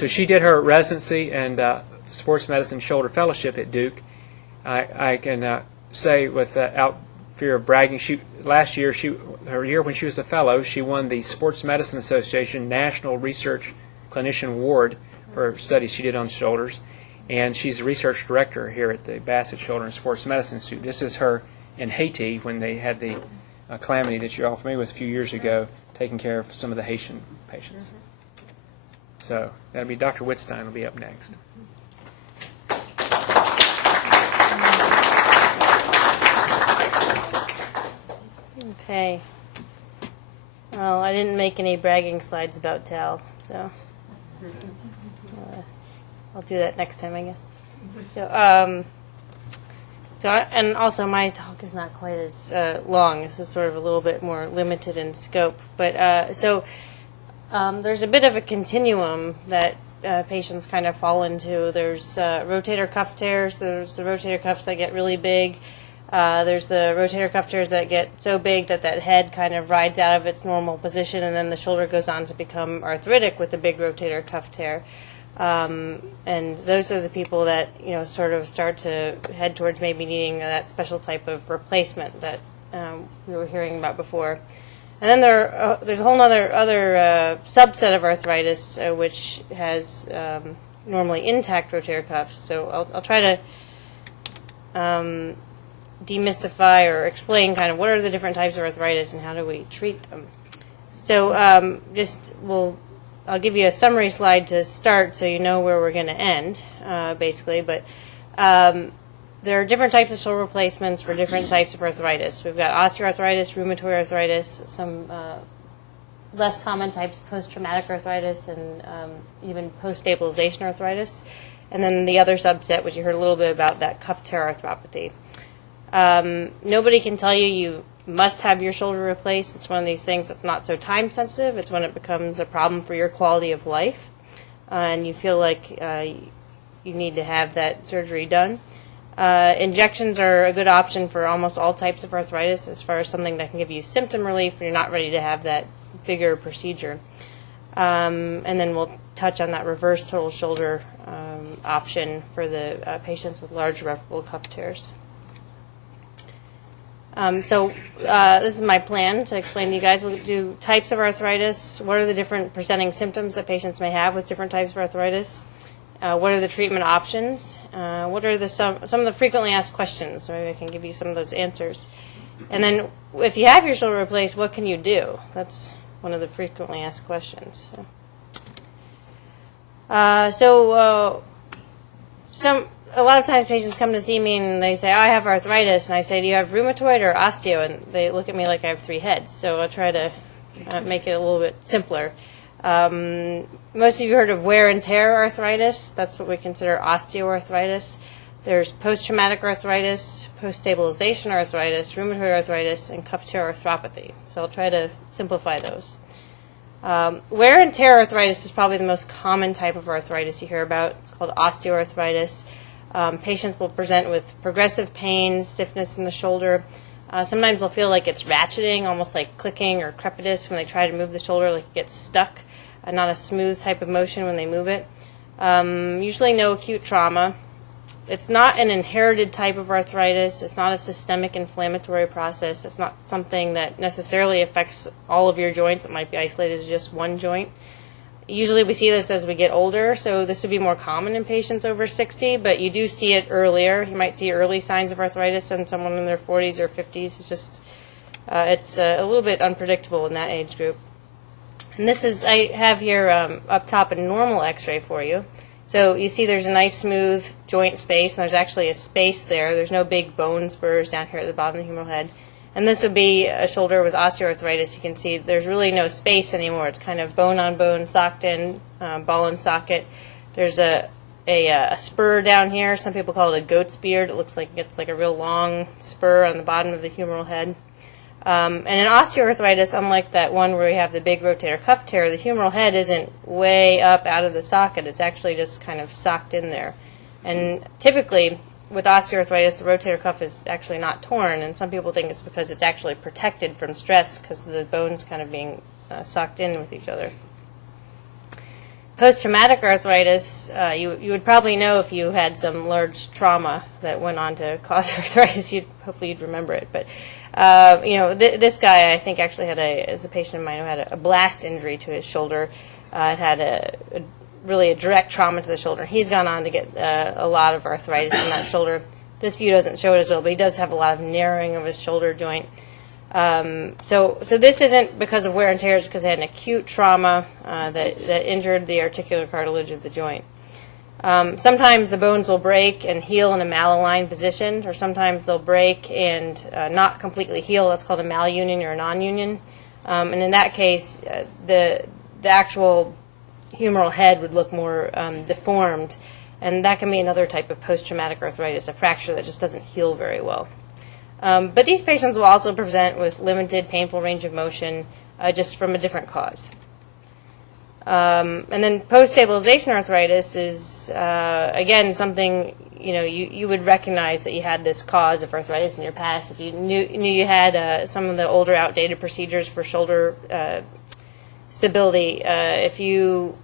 So she did her residency and sports medicine shoulder fellowship at Duke. I can say without fear of bragging, last year, her year when she was a fellow, she won the Sports Medicine Association National Research Clinician Award for studies she did on shoulders. And she's a research director here at the Bassett Shoulder and Sports Medicine Institute. This is her in Haiti when they had the calamity that you're all familiar with a few years ago, taking care of some of the Haitian patients. So that'll be Dr. Whittstein will be up next. Okay. Well, I didn't make any bragging slides about Tal, so I'll do that next time, I guess. And also my talk is not quite as long. This is sort of a little bit more limited in scope. But there's a bit of a continuum that patients kind of fall into. There's rotator cuff tears. There's the rotator cuffs that get really big. There's the rotator cuff tears that get so big that head kind of rides out of its normal position, and then the shoulder goes on to become arthritic with the big rotator cuff tear. And those are the people that, sort of start to head towards maybe needing that special type of replacement that we were hearing about before. And then there's a whole other subset of arthritis which has normally intact rotator cuffs. So I'll try to demystify or explain kind of what are the different types of arthritis and how do we treat them. So I'll give you a summary slide to start so you know where we're going to end, basically. But there are different types of shoulder replacements for different types of arthritis. We've got osteoarthritis, rheumatoid arthritis, some less common types, post-traumatic arthritis, and even post-stabilization arthritis. And then the other subset, which you heard a little bit about, that cuff tear arthropathy. Nobody can tell you must have your shoulder replaced. It's one of these things that's not so time sensitive. It's when it becomes a problem for your quality of life and you feel like you need to have that surgery done. Injections are a good option for almost all types of arthritis as far as something that can give you symptom relief when you're not ready to have that bigger procedure. And then we'll touch on that reverse total shoulder option for the patients with large irreparable cuff tears. This is my plan to explain to you guys. We'll do types of arthritis. What are the different presenting symptoms that patients may have with different types of arthritis? What are the treatment options? What are some of the frequently asked questions? So maybe I can give you some of those answers. And then if you have your shoulder replaced, what can you do? That's one of the frequently asked questions. A lot of times patients come to see me and they say, I have arthritis. And I say, do you have rheumatoid or osteo? And they look at me like I have 3 heads. So I'll try to make it a little bit simpler. Most of you heard of wear and tear arthritis. That's what we consider osteoarthritis. There's post-traumatic arthritis, post-stabilization arthritis, rheumatoid arthritis, and cuff tear arthropathy. So I'll try to simplify those. Wear and tear arthritis is probably the most common type of arthritis you hear about. It's called osteoarthritis. Patients will present with progressive pain, stiffness in the shoulder. Sometimes they'll feel like it's ratcheting, almost like clicking or crepitus when they try to move the shoulder, like it gets stuck, not a smooth type of motion when they move it. Usually no acute trauma. It's not an inherited type of arthritis. It's not a systemic inflammatory process. It's not something that necessarily affects all of your joints. It might be isolated to just one joint. Usually we see this as we get older, so this would be more common in patients over 60, but you do see it earlier. You might see early signs of arthritis in someone in their 40s or 50s. It's just, it's a little bit unpredictable in that age group. And this is, I have here up top a normal X-ray for you. So you see there's a nice smooth joint space, and there's actually a space there. There's no big bone spurs down here at the bottom of the humeral head. And this would be a shoulder with osteoarthritis. You can see there's really no space anymore. It's kind of bone on bone, socked in, ball and socket. There's a spur down here. Some people call it a goat's beard. It looks like it's like a real long spur on the bottom of the humeral head. And in osteoarthritis, unlike that one where we have the big rotator cuff tear, the humeral head isn't way up out of the socket. It's actually just kind of socked in there. And typically, with osteoarthritis, the rotator cuff is actually not torn, and some people think it's because it's actually protected from stress because the bones kind of being socked in with each other. Post-traumatic arthritis, you would probably know if you had some large trauma that went on to cause arthritis. Hopefully you'd remember it. But this guy, I think, actually is a patient of mine who had a blast injury to his shoulder. Had really a direct trauma to the shoulder. He's gone on to get a lot of arthritis in that shoulder. This view doesn't show it as well, but he does have a lot of narrowing of his shoulder joint. So this isn't because of wear and tear, it's because they had an acute trauma that injured the articular cartilage of the joint. Sometimes the bones will break and heal in a malaligned position, or sometimes they'll break and not completely heal. That's called a malunion or a non-union. And in that case, the actual humeral head would look more deformed, and that can be another type of post-traumatic arthritis, a fracture that just doesn't heal very well. But these patients will also present with limited painful range of motion, just from a different cause. And then post-stabilization arthritis is, again, something you would recognize that you had this cause of arthritis in your past. If you knew you had some of the older, outdated procedures for shoulder stability, if you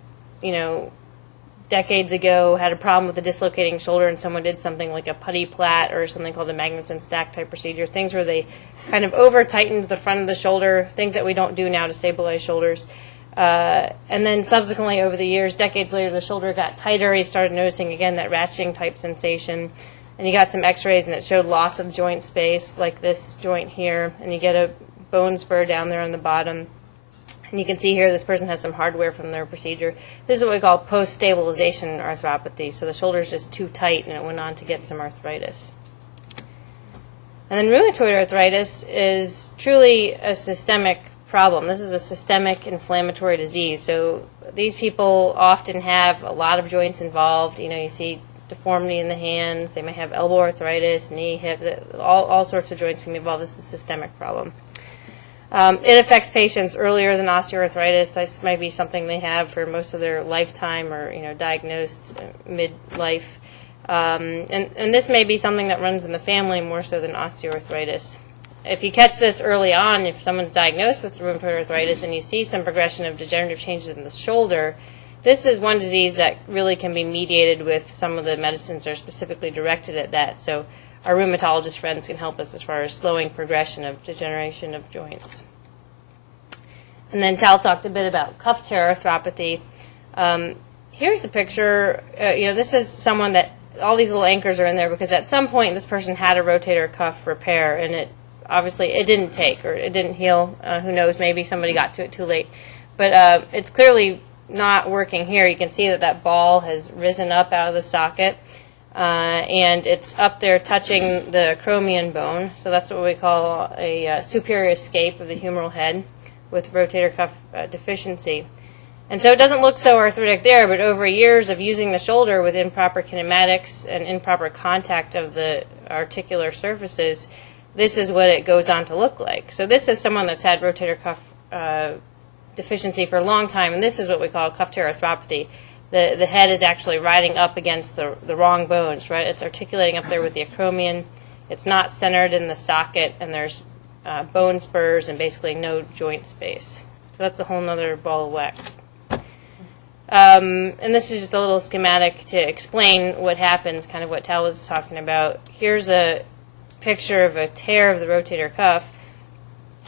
decades ago had a problem with a dislocating shoulder and someone did something like a putty plat or something called a Magnuson stack type procedure, things where they kind of over-tightened the front of the shoulder, things that we don't do now to stabilize shoulders. And then subsequently over the years, decades later, the shoulder got tighter. You started noticing, again, that ratcheting type sensation. And you got some Xrays and it showed loss of joint space, like this joint here. And you get a bone spur down there on the bottom. And you can see here this person has some hardware from their procedure. This is what we call post-stabilization arthropathy. So the shoulder is just too tight and it went on to get some arthritis. And then rheumatoid arthritis is truly a systemic problem. This is a systemic inflammatory disease. So these people often have a lot of joints involved. You see deformity in the hands. They may have elbow arthritis, knee, hip, all sorts of joints can be involved. This is a systemic problem. It affects patients earlier than osteoarthritis. This might be something they have for most of their lifetime or diagnosed midlife. And this may be something that runs in the family more so than osteoarthritis. If you catch this early on, if someone's diagnosed with rheumatoid arthritis and you see some progression of degenerative changes in the shoulder, this is one disease that really can be mediated with some of the medicines that are specifically directed at that. So our rheumatologist friends can help us as far as slowing progression of degeneration of joints. And then Tal talked a bit about cuff tear arthropathy. Here's a picture. This is someone that all these little anchors are in there because at some point this person had a rotator cuff repair, and it didn't take or it didn't heal. Who knows? Maybe somebody got to it too late. But it's clearly not working here. You can see that ball has risen up out of the socket. And it's up there touching the acromion bone. So that's what we call a superior escape of the humeral head with rotator cuff deficiency. And so it doesn't look so arthritic there, but over years of using the shoulder with improper kinematics and improper contact of the articular surfaces, this is what it goes on to look like. So this is someone that's had rotator cuff deficiency for a long time, and this is what we call cuff tear arthropathy. The head is actually riding up against the wrong bones, right? It's articulating up there with the acromion. It's not centered in the socket, and there's bone spurs and basically no joint space. So that's a whole other ball of wax. And this is just a little schematic to explain what happens, kind of what Tal was talking about. Here's a picture of a tear of the rotator cuff.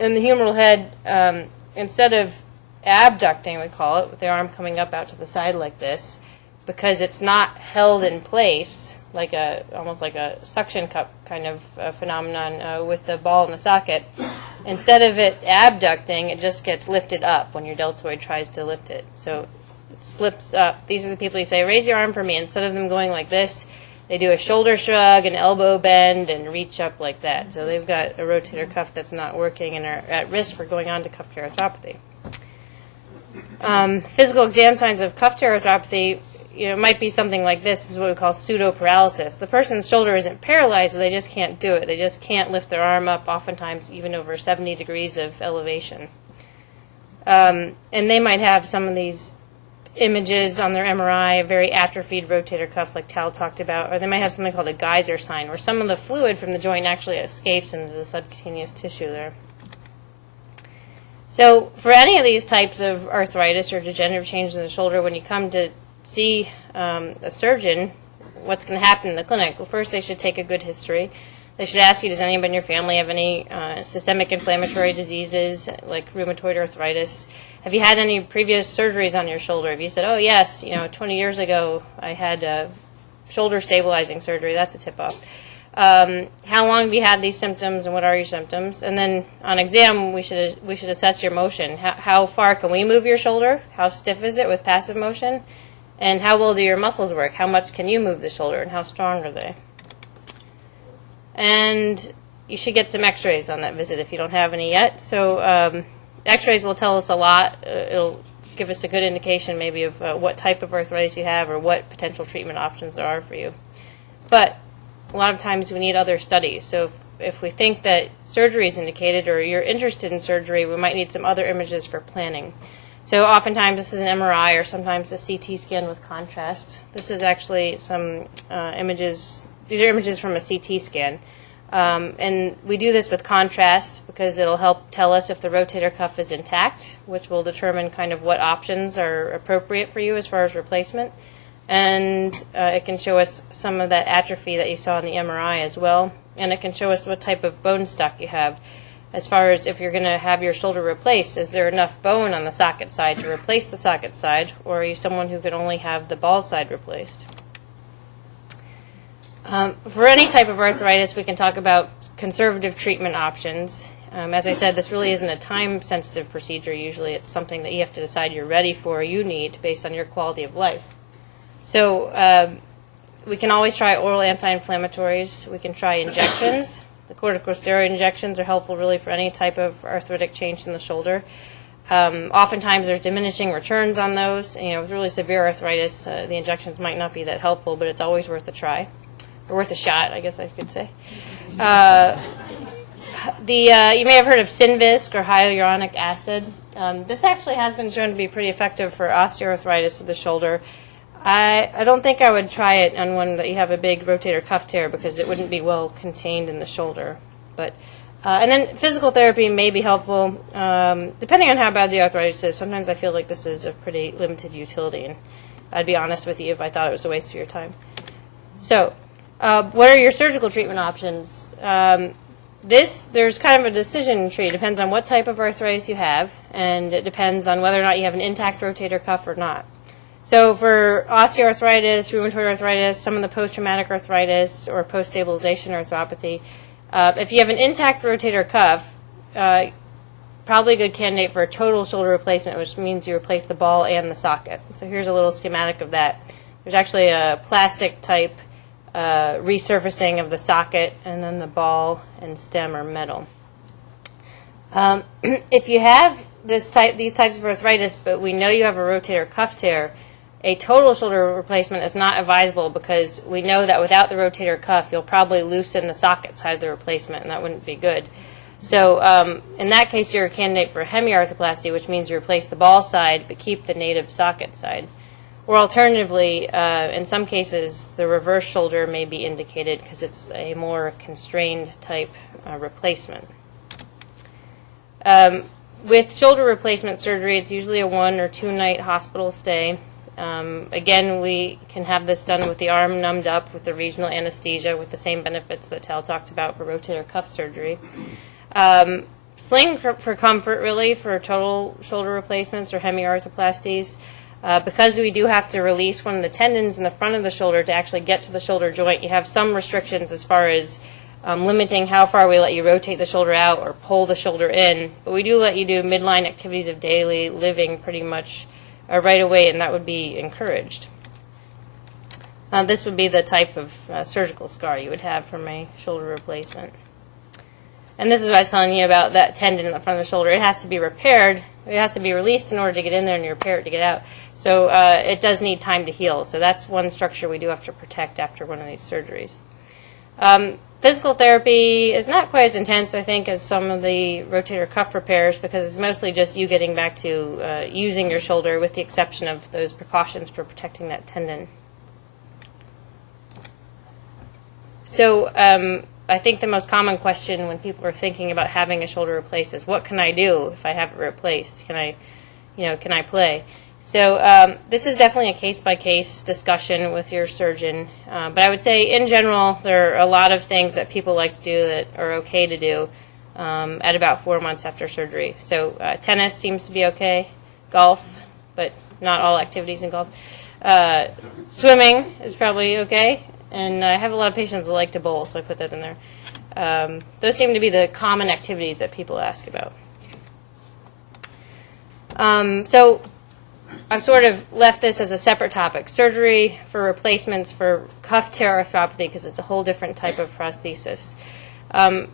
And the humeral head, instead of abducting, we call it, with the arm coming up out to the side like this, because it's not held in place, like almost like a suction cup kind of phenomenon with the ball in the socket. Instead of it abducting, it just gets lifted up when your deltoid tries to lift it. So it slips up. These are the people you say, raise your arm for me. Instead of them going like this, they do a shoulder shrug, an elbow bend, and reach up like that. So they've got a rotator cuff that's not working and are at risk for going on to cuff tear arthropathy. Physical exam signs of cuff tear arthropathy, might be something like this. This is what we call pseudo-paralysis. The person's shoulder isn't paralyzed, but they just can't do it. They just can't lift their arm up, oftentimes even over 70 degrees of elevation. And they might have some of these images on their MRI, a very atrophied rotator cuff like Tal talked about, or they might have something called a geyser sign, where some of the fluid from the joint actually escapes into the subcutaneous tissue there. So for any of these types of arthritis or degenerative changes in the shoulder, when you come to see a surgeon, what's going to happen in the clinic? Well, first they should take a good history. They should ask you, does anybody in your family have any systemic inflammatory diseases like rheumatoid arthritis? Have you had any previous surgeries on your shoulder? If you said, oh yes, 20 years ago I had shoulder stabilizing surgery, that's a tip-off. How long have you had these symptoms, and what are your symptoms? And then on exam, we should assess your motion. How far can we move your shoulder? How stiff is it with passive motion? And how well do your muscles work? How much can you move the shoulder, and how strong are they? And you should get some X-rays on that visit if you don't have any yet. So X-rays will tell us a lot. It'll give us a good indication maybe of what type of arthritis you have or what potential treatment options there are for you. But a lot of times we need other studies. So if we think that surgery is indicated or you're interested in surgery, we might need some other images for planning. So oftentimes this is an MRI or sometimes a CT scan with contrast. This is actually some images. These are images from a CT scan. And we do this with contrast because it'll help tell us if the rotator cuff is intact, which will determine kind of what options are appropriate for you as far as replacement. And it can show us some of that atrophy that you saw in the MRI as well. And it can show us what type of bone stock you have. As far as if you're going to have your shoulder replaced, is there enough bone on the socket side to replace the socket side, or are you someone who can only have the ball side replaced? For any type of arthritis, we can talk about conservative treatment options. As I said, this really isn't a time-sensitive procedure. Usually it's something that you have to decide you're ready for or you need based on your quality of life. So we can always try oral anti-inflammatories. We can try injections. The corticosteroid injections are helpful really for any type of arthritic change in the shoulder. Oftentimes there's diminishing returns on those. With really severe arthritis, the injections might not be that helpful, but it's always worth a try. Or worth a shot, I guess I could say. You may have heard of Synvisc or hyaluronic acid. This actually has been shown to be pretty effective for osteoarthritis of the shoulder. I don't think I would try it on one that you have a big rotator cuff tear because it wouldn't be well contained in the shoulder. But and then physical therapy may be helpful, depending on how bad the arthritis is. Sometimes I feel like this is a pretty limited utility, and I'd be honest with you if I thought it was a waste of your time. So, what are your surgical treatment options? There's kind of a decision tree. It depends on what type of arthritis you have, and it depends on whether or not you have an intact rotator cuff or not. So for osteoarthritis, rheumatoid arthritis, some of the posttraumatic arthritis, or post-stabilization arthropathy, if you have an intact rotator cuff, probably a good candidate for a total shoulder replacement, which means you replace the ball and the socket. So here's a little schematic of that. There's actually a plastic type resurfacing of the socket, and then the ball and stem are metal. If you have these types of arthritis, but we know you have a rotator cuff tear, a total shoulder replacement is not advisable because we know that without the rotator cuff, you'll probably loosen the socket side of the replacement, and that wouldn't be good. So in that case, you're a candidate for hemiarthroplasty, which means you replace the ball side but keep the native socket side. Or alternatively, in some cases, the reverse shoulder may be indicated because it's a more constrained type replacement. With shoulder replacement surgery, it's usually a 1 or 2 night hospital stay. Again, we can have this done with the arm numbed up with the regional anesthesia with the same benefits that Tal talked about for rotator cuff surgery. Sling for comfort, really, for total shoulder replacements or hemiarthroplasties. Because we do have to release one of the tendons in the front of the shoulder to actually get to the shoulder joint, you have some restrictions as far as limiting how far we let you rotate the shoulder out or pull the shoulder in. But we do let you do midline activities of daily living pretty much right away, and that would be encouraged. This would be the type of surgical scar you would have from a shoulder replacement. And this is what I was telling you about that tendon in the front of the shoulder. It has to be repaired. It has to be released in order to get in there, and you repair it to get out. So it does need time to heal. So that's one structure we do have to protect after one of these surgeries. Physical therapy is not quite as intense, I think, as some of the rotator cuff repairs because it's mostly just you getting back to using your shoulder with the exception of those precautions for protecting that tendon. So I think the most common question when people are thinking about having a shoulder replaced is, what can I do if I have it replaced? Can I play? So this is definitely a case-by-case discussion with your surgeon. But I would say, in general, there are a lot of things that people like to do that are okay to do at about 4 months after surgery. So tennis seems to be okay, golf, but not all activities in golf. Swimming is probably okay, and I have a lot of patients that like to bowl, so I put that in there. Those seem to be the common activities that people ask about. So I've sort of left this as a separate topic. Surgery for replacements for cuff tear arthropathy, because it's a whole different type of prosthesis.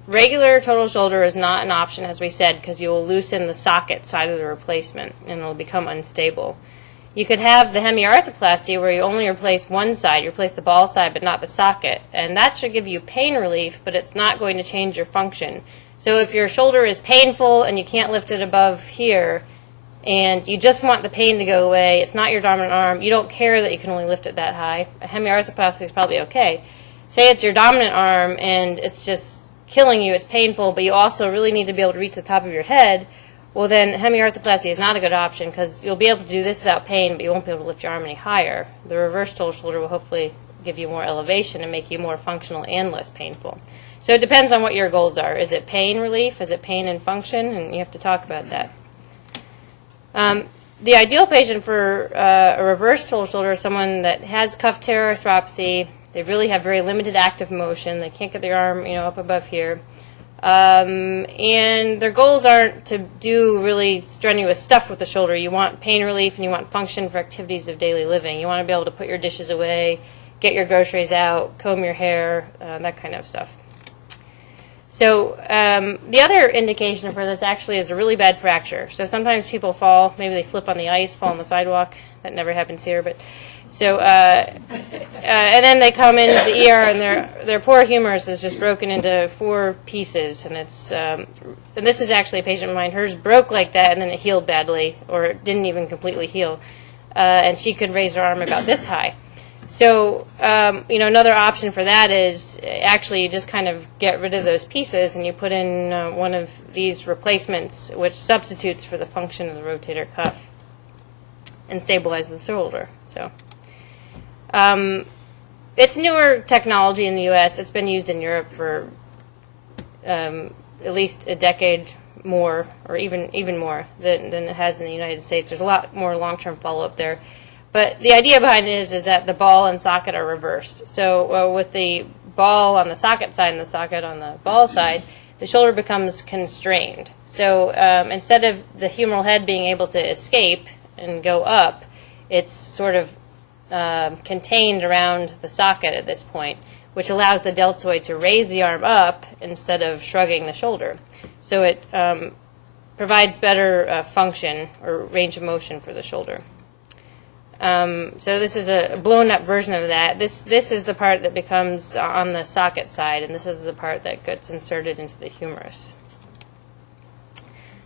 Regular total shoulder is not an option, as we said, because you will loosen the socket side of the replacement and it will become unstable. You could have the hemiarthroplasty where you only replace one side, you replace the ball side but not the socket, and that should give you pain relief, but it's not going to change your function. So if your shoulder is painful and you can't lift it above here, and you just want the pain to go away, it's not your dominant arm, you don't care that you can only lift it that high, a hemiarthroplasty is probably okay. Say it's your dominant arm and it's just killing you, it's painful, but you also really need to be able to reach the top of your head, well then hemiarthroplasty is not a good option because you'll be able to do this without pain, but you won't be able to lift your arm any higher. The reverse total shoulder will hopefully give you more elevation and make you more functional and less painful. So it depends on what your goals are. Is it pain relief? Is it pain and function? And you have to talk about that. The ideal patient for a reverse total shoulder is someone that has cuff tear arthropathy. They really have very limited active motion. They can't get their arm, up above here. And their goals aren't to do really strenuous stuff with the shoulder. You want pain relief and you want function for activities of daily living. You want to be able to put your dishes away, get your groceries out, comb your hair, that kind of stuff. So the other indication for this actually is a really bad fracture. So sometimes people fall, maybe they slip on the ice, fall on the sidewalk. That never happens here, but so and then they come into the ER and their poor humerus is just broken into 4 pieces, and it's and this is actually a patient of mine. Hers broke like that, and then it healed badly, or it didn't even completely heal, and she could raise her arm about this high. So, another option for that is actually you just kind of get rid of those pieces and you put in one of these replacements, which substitutes for the function of the rotator cuff and stabilizes the shoulder. So, it's newer technology in the U.S. It's been used in Europe for at least a decade more, or even more than it has in the United States. There's a lot more long-term follow-up there. But the idea behind it is that the ball and socket are reversed. So with the ball on the socket side and the socket on the ball side, the shoulder becomes constrained. So instead of the humeral head being able to escape and go up, it's sort of contained around the socket at this point, which allows the deltoid to raise the arm up instead of shrugging the shoulder. So it provides better function or range of motion for the shoulder. So this is a blown-up version of that. This is the part that becomes on the socket side, and this is the part that gets inserted into the humerus.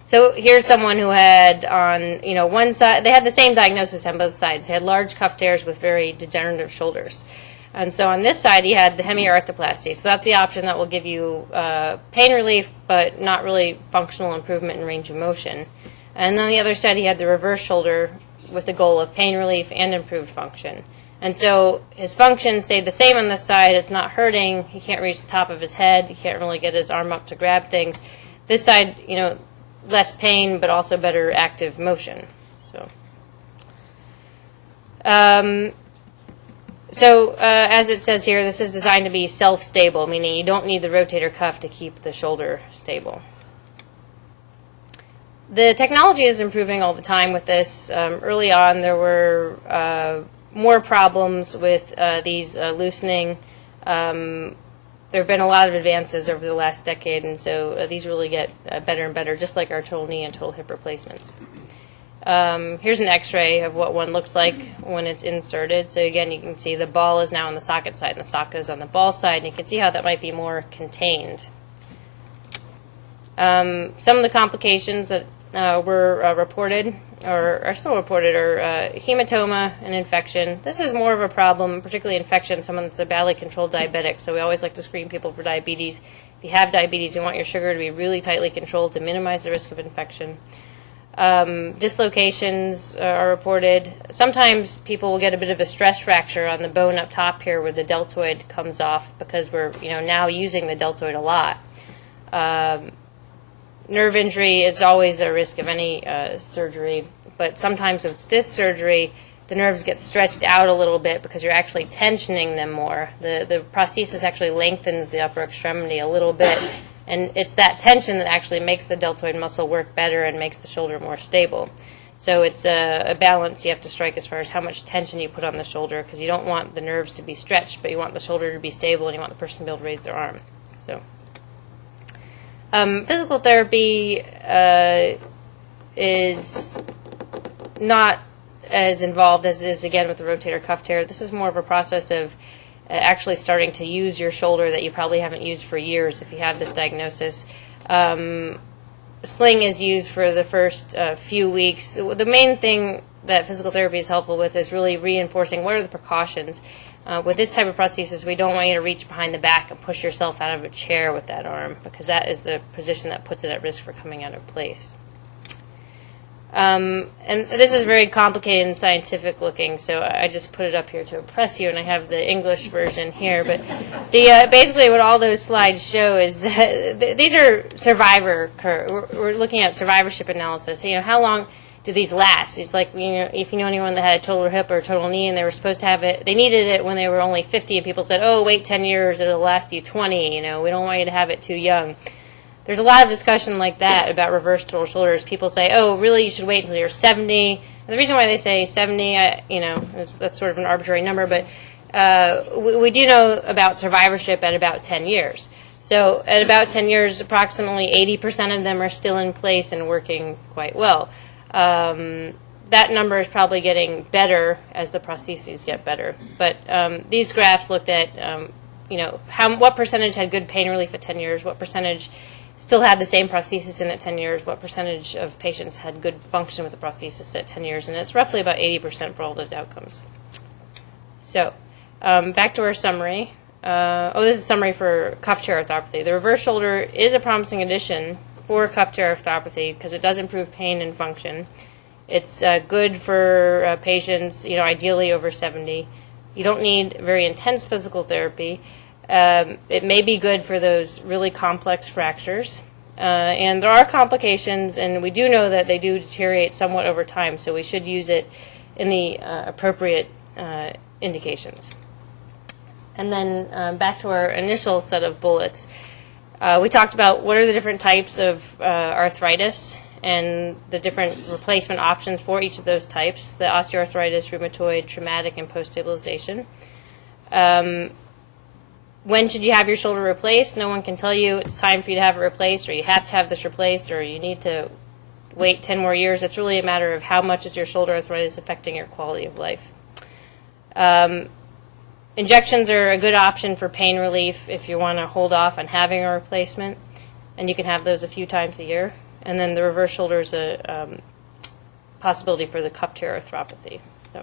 So here's someone who had on one side, they had the same diagnosis on both sides. They had large cuff tears with very degenerative shoulders. And so on this side, he had the hemiarthroplasty. So that's the option that will give you pain relief, but not really functional improvement in range of motion. And on the other side, he had the reverse shoulder with the goal of pain relief and improved function. And so his function stayed the same on this side. It's not hurting. He can't reach the top of his head. He can't really get his arm up to grab things. This side, less pain, but also better active motion. So, as it says here, this is designed to be self-stable, meaning you don't need the rotator cuff to keep the shoulder stable. The technology is improving all the time with this. Early on, there were more problems with these loosening. There have been a lot of advances over the last decade, and so these really get better and better, just like our total knee and total hip replacements. Here's an X-ray of what one looks like when it's inserted. So again, you can see the ball is now on the socket side, and the socket is on the ball side, and you can see how that might be more contained. Some of the complications that were reported or are still reported are hematoma and infection. This is more of a problem, particularly infection, someone that's a badly controlled diabetic. So we always like to screen people for diabetes. If you have diabetes, you want your sugar to be really tightly controlled to minimize the risk of infection. Dislocations are reported. Sometimes people will get a bit of a stress fracture on the bone up top here where the deltoid comes off because we're now using the deltoid a lot. Nerve injury is always a risk of any surgery, but sometimes with this surgery, the nerves get stretched out a little bit because you're actually tensioning them more. The prosthesis actually lengthens the upper extremity a little bit, and it's that tension that actually makes the deltoid muscle work better and makes the shoulder more stable. So it's a balance you have to strike as far as how much tension you put on the shoulder, because you don't want the nerves to be stretched, but you want the shoulder to be stable, and you want the person to be able to raise their arm. So physical therapy is not as involved as it is, again, with the rotator cuff tear. This is more of a process of actually starting to use your shoulder that you probably haven't used for years if you have this diagnosis. Sling is used for the first few weeks. The main thing that physical therapy is helpful with is really reinforcing what are the precautions. With this type of prosthesis, we don't want you to reach behind the back and push yourself out of a chair with that arm, because that is the position that puts it at risk for coming out of place. And this is very complicated and scientific looking, so I just put it up here to impress you, and I have the English version here. But basically what all those slides show is that these are survivor curves. We're looking at survivorship analysis. How long do these last? It's like, if you know anyone that had a total hip or a total knee and they were supposed to have it, they needed it when they were only 50, and people said, oh, wait 10 years, it'll last you 20, we don't want you to have it too young. There's a lot of discussion like that about reverse total shoulders. People say, oh, really, you should wait until you're 70. And the reason why they say 70, that's sort of an arbitrary number, but we do know about survivorship at about 10 years. So at about 10 years, approximately 80% of them are still in place and working quite well. That number is probably getting better as the prostheses get better. But these graphs looked at, what percentage had good pain relief at 10 years, what percentage still had the same prosthesis in at 10 years, what percentage of patients had good function with the prosthesis at 10 years, and it's roughly about 80% for all those outcomes. So back to our summary. This is a summary for cuff tear arthropathy. The reverse shoulder is a promising addition for cuff tear arthropathy because it does improve pain and function. It's good for patients, ideally over 70. You don't need very intense physical therapy. It may be good for those really complex fractures. And there are complications, and we do know that they do deteriorate somewhat over time, so we should use it in the appropriate indications. And then back to our initial set of bullets. We talked about what are the different types of arthritis and the different replacement options for each of those types, the osteoarthritis, rheumatoid, traumatic, and post-stabilization. When should you have your shoulder replaced? No one can tell you it's time for you to have it replaced, or you have to have this replaced, or you need to wait 10 more years. It's really a matter of how much is your shoulder arthritis affecting your quality of life. Injections are a good option for pain relief if you want to hold off on having a replacement, and you can have those a few times a year. And then the reverse shoulder is a possibility for the cuff tear arthropathy. So.